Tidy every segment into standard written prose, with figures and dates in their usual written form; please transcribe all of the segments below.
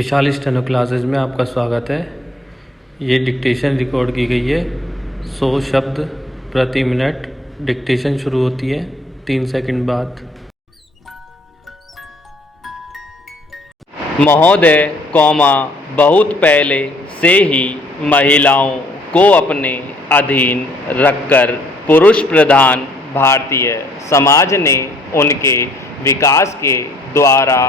विशाल steno classes में आपका स्वागत है। ये डिक्टेशन रिकॉर्ड की गई है। 100 शब्द प्रति मिनट डिक्टेशन शुरू होती है 3 सेकंड बाद। महोदय, बहुत पहले से ही महिलाओं को अपने अधीन रखकर पुरुष प्रधान भारतीय समाज ने उनके विकास के द्वारा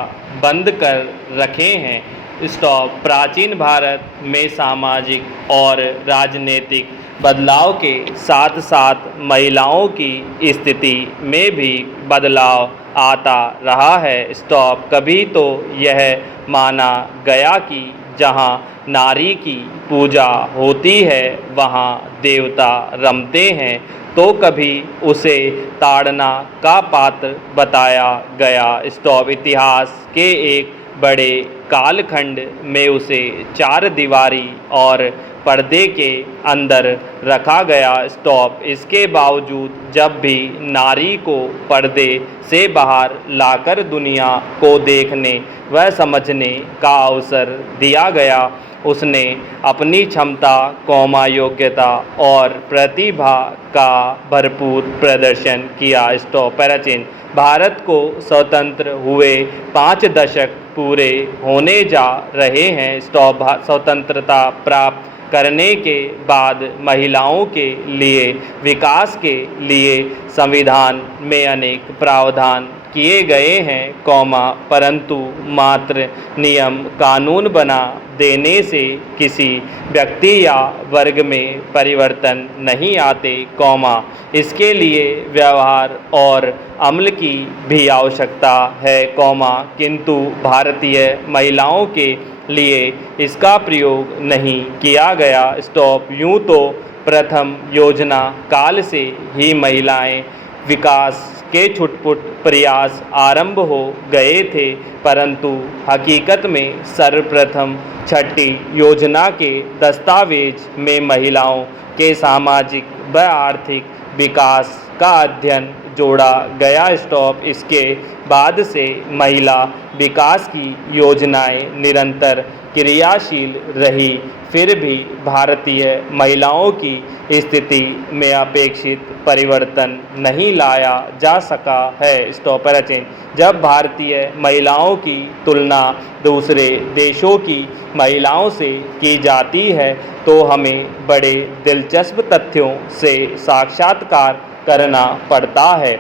बंद कर रखे हैं। स्टॉप। प्राचीन भारत में सामाजिक और राजनीतिक बदलाव के साथ साथ महिलाओं की स्थिति में भी बदलाव आता रहा है। स्टॉप। कभी तो यह माना गया कि जहाँ नारी की पूजा होती है वहाँ देवता रमते हैं, तो कभी उसे ताड़ना का पात्र बताया गया। स्टॉप। इतिहास के एक बड़े कालखंड में उसे 4 दीवारी और पर्दे के अंदर रखा गया। स्टॉप। इसके बावजूद जब भी नारी को पर्दे से बाहर लाकर दुनिया को देखने व समझने का अवसर दिया गया, उसने अपनी क्षमता, योग्यता और प्रतिभा का भरपूर प्रदर्शन किया। स्टॉप। पैराचीन। भारत को स्वतंत्र हुए 5 दशक पूरे होने जा रहे हैं। स्टॉप। स्वतंत्रता प्राप्त करने के बाद महिलाओं के लिए विकास के लिए संविधान में अनेक प्रावधान किए गए हैं, परंतु मात्र नियम कानून बना देने से किसी व्यक्ति या वर्ग में परिवर्तन नहीं आते, इसके लिए व्यवहार और अमल की भी आवश्यकता है, किंतु भारतीय महिलाओं के लिए इसका प्रयोग नहीं किया गया। स्टॉप। यूँ तो प्रथम योजना काल से ही महिलाएं विकास के छुटपुट प्रयास आरंभ हो गए थे, परंतु हकीकत में सर्वप्रथम 6ठी योजना के दस्तावेज में महिलाओं के सामाजिक व आर्थिक विकास का अध्ययन जोड़ा गया। स्टॉप। इसके बाद से महिला विकास की योजनाएं निरंतर क्रियाशील रही, फिर भी भारतीय महिलाओं की स्थिति में अपेक्षित परिवर्तन नहीं लाया जा सका है। स्टॉप। पैराचीन। जब भारतीय महिलाओं की तुलना दूसरे देशों की महिलाओं से की जाती है तो हमें बड़े दिलचस्प तथ्यों से साक्षात्कार करना पड़ता है,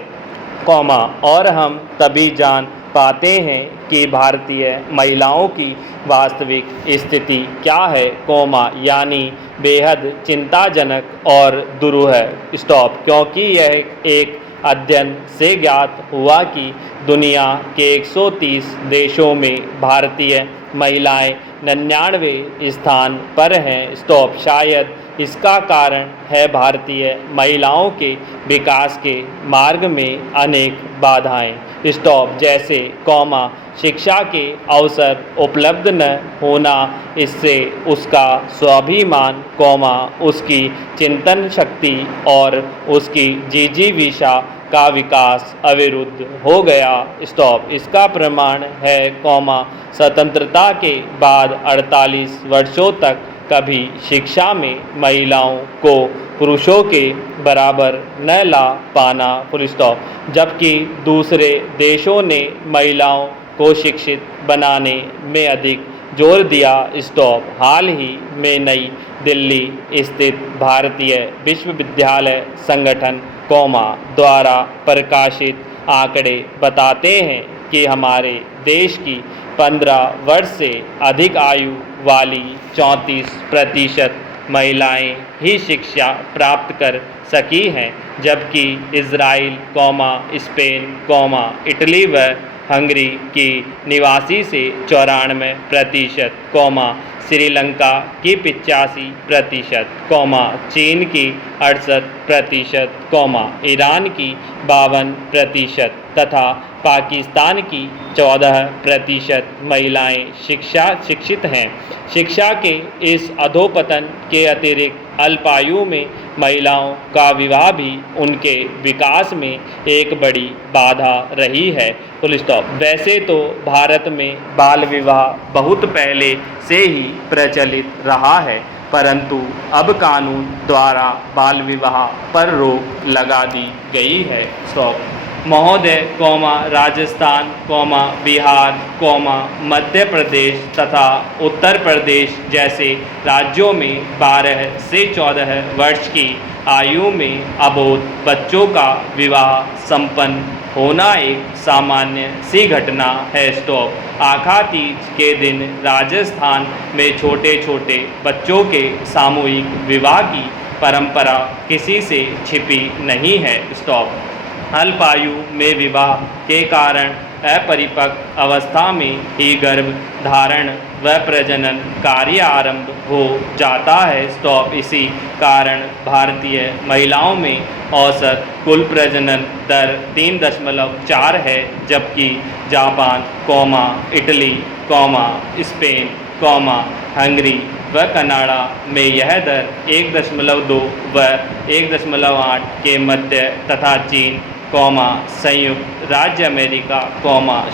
और हम तभी जान पाते हैं कि भारतीय महिलाओं की वास्तविक स्थिति क्या है, यानी बेहद चिंताजनक और दुरूह। स्टॉप। क्योंकि यह एक अध्ययन से ज्ञात हुआ कि दुनिया के 130 देशों में भारतीय महिलाएं 99वें स्थान पर हैं। स्टॉप। शायद इसका कारण है भारतीय महिलाओं के विकास के मार्ग में अनेक बाधाएं। स्टॉप। जैसे, शिक्षा के अवसर उपलब्ध न होना, इससे उसका स्वाभिमान, उसकी चिंतन शक्ति और उसकी जिजीविषा का विकास अवरुद्ध हो गया। स्टॉप। इसका प्रमाण है, स्वतंत्रता के बाद 48 वर्षों तक कभी शिक्षा में महिलाओं को पुरुषों के बराबर न ला पाना, फुल स्टॉप। जबकि दूसरे देशों ने महिलाओं को शिक्षित बनाने में अधिक जोर दिया। स्टॉप। हाल ही में नई दिल्ली स्थित भारतीय विश्वविद्यालय संगठन, द्वारा प्रकाशित आंकड़े बताते हैं कि हमारे देश की 15 वर्ष से अधिक आयु वाली 34% महिलाएं ही शिक्षा प्राप्त कर सकी हैं, जबकि इजराइल, स्पेन, इटली व हंगरी की निवासी से 94%, श्रीलंका की 85%, चीन की 68%, ईरान की 52% तथा पाकिस्तान की 14% महिलाएं शिक्षित हैं। शिक्षा के इस अधोपतन के अतिरिक्त अल्पायु में महिलाओं का विवाह भी उनके विकास में एक बड़ी बाधा रही है। Full stop. वैसे तो भारत में बाल विवाह बहुत पहले से ही प्रचलित रहा है, परंतु अब कानून द्वारा बाल विवाह पर रोक लगा दी गई है। स्टॉप। महोदय, राजस्थान, बिहार, मध्य प्रदेश तथा उत्तर प्रदेश जैसे राज्यों में 12 से 14 वर्ष की आयु में अबोध बच्चों का विवाह संपन्न होना एक सामान्य सी घटना है। स्टॉप। आखा तीज के दिन राजस्थान में छोटे छोटे बच्चों के सामूहिक विवाह की परंपरा किसी से छिपी नहीं है। स्टॉप। अल्पायु में विवाह के कारण अपरिपक्व अवस्था में ही गर्भ धारण व प्रजनन कार्य आरंभ हो जाता है। स्टॉप। इसी कारण भारतीय महिलाओं में औसत कुल प्रजनन दर 3.4 है, जबकि जापान, इटली, स्पेन, हंगरी व कनाडा में यह दर 1.2 व 1.8 के मध्य तथा चीन, संयुक्त राज्य अमेरिका,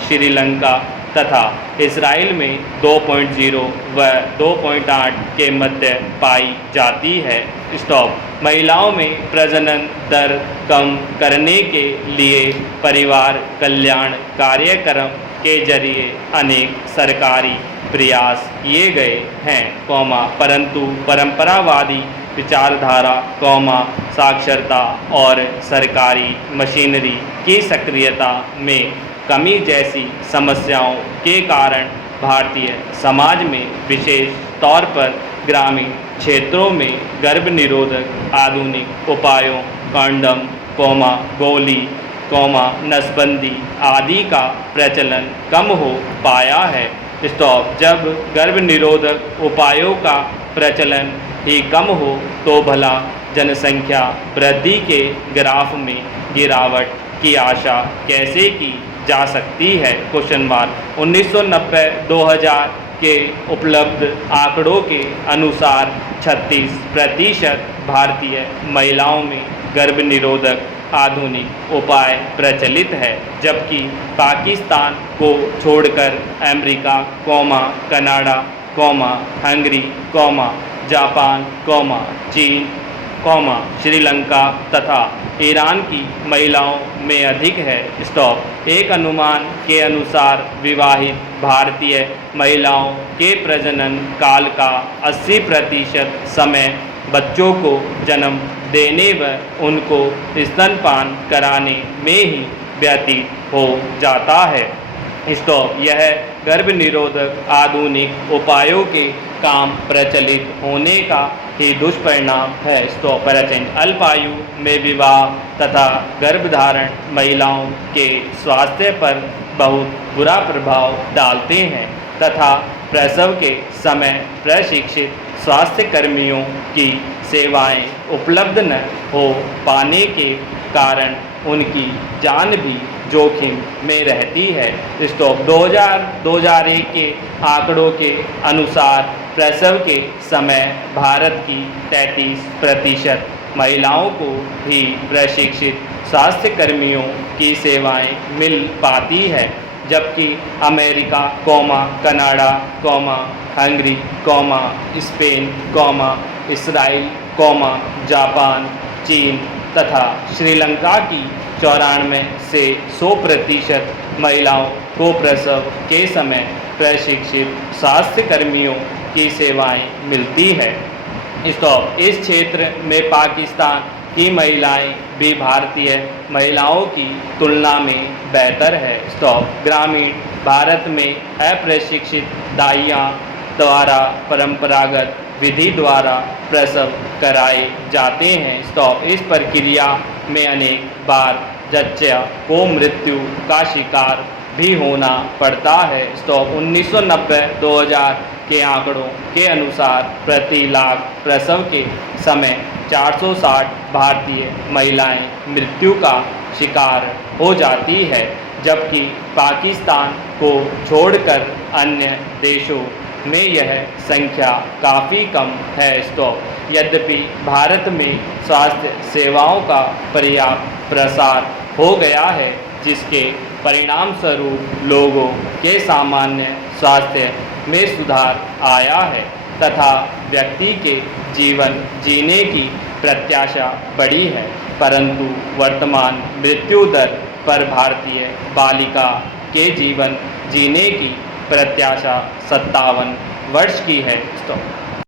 श्रीलंका तथा इसराइल में 2.0 व 2.8 के मध्य पाई जाती है। स्टॉप। महिलाओं में प्रजनन दर कम करने के लिए परिवार कल्याण कार्यक्रम के जरिए अनेक सरकारी प्रयास किए गए हैं, परंतु परंपरावादी विचारधारा, साक्षरता और सरकारी मशीनरी की सक्रियता में कमी जैसी समस्याओं के कारण भारतीय समाज में विशेष तौर पर ग्रामीण क्षेत्रों में गर्भ निरोधक आधुनिक उपायों कंडम, गोली, नसबंदी आदि का प्रचलन कम हो पाया है। स्टॉप। जब गर्भ निरोधक उपायों का प्रचलन ही कम हो तो भला जनसंख्या वृद्धि के ग्राफ में गिरावट की आशा कैसे की जा सकती है? 1990-2000 के उपलब्ध आंकड़ों के अनुसार 36% भारतीय महिलाओं में गर्भ निरोधक आधुनिक उपाय प्रचलित है, जबकि पाकिस्तान को छोड़कर अमेरिका, कनाडा, हंगरी, जापान, चीन, श्रीलंका तथा ईरान की महिलाओं में अधिक है। स्टॉप। एक अनुमान के अनुसार विवाहित भारतीय महिलाओं के प्रजनन काल का 80% समय बच्चों को जन्म देने व उनको स्तनपान कराने में ही व्यतीत हो जाता है। स्टॉप। यह गर्भ निरोधक आधुनिक उपायों के काम प्रचलित होने का ही दुष्परिणाम है। स्टॉप। अल्पायु में विवाह तथा गर्भधारण महिलाओं के स्वास्थ्य पर बहुत बुरा प्रभाव डालते हैं तथा प्रसव के समय प्रशिक्षित स्वास्थ्य कर्मियों की सेवाएं उपलब्ध न हो पाने के कारण उनकी जान भी जोखिम में रहती है। स्टॉप। 2001 के आंकड़ों के अनुसार प्रसव के समय भारत की 33% महिलाओं को ही प्रशिक्षित स्वास्थ्य कर्मियों की सेवाएं मिल पाती है, जबकि America, Canada, Hungary, Spain, Israel, Japan, चीन तथा श्रीलंका की 94 से 100% महिलाओं को प्रसव के समय प्रशिक्षित स्वास्थ्य कर्मियों की सेवाएं मिलती है। स्टॉप। इस क्षेत्र में पाकिस्तान की महिलाएं भी भारतीय महिलाओं की तुलना में बेहतर है। स्टॉप। ग्रामीण भारत में अप्रशिक्षित दाइयाँ द्वारा परंपरागत विधि द्वारा प्रसव कराए जाते हैं। स्टॉप। इस प्रक्रिया में अनेक बार जच्चा को मृत्यु का शिकार भी होना पड़ता है। स्टॉप। 1990-2000 के आंकड़ों के अनुसार प्रति लाख प्रसव के समय 460 भारतीय महिलाएं मृत्यु का शिकार हो जाती है, जबकि पाकिस्तान को छोड़कर अन्य देशों में यह संख्या काफ़ी कम है। स्टॉप। यद्यपि भारत में स्वास्थ्य सेवाओं का पर्याप्त प्रसार हो गया है, जिसके परिणाम स्वरूप लोगों के सामान्य स्वास्थ्य में सुधार आया है तथा व्यक्ति के जीवन जीने की प्रत्याशा बढ़ी है, परंतु वर्तमान मृत्यु दर पर भारतीय बालिका के जीवन जीने की प्रत्याशा 57 वर्ष की है। स्टॉप।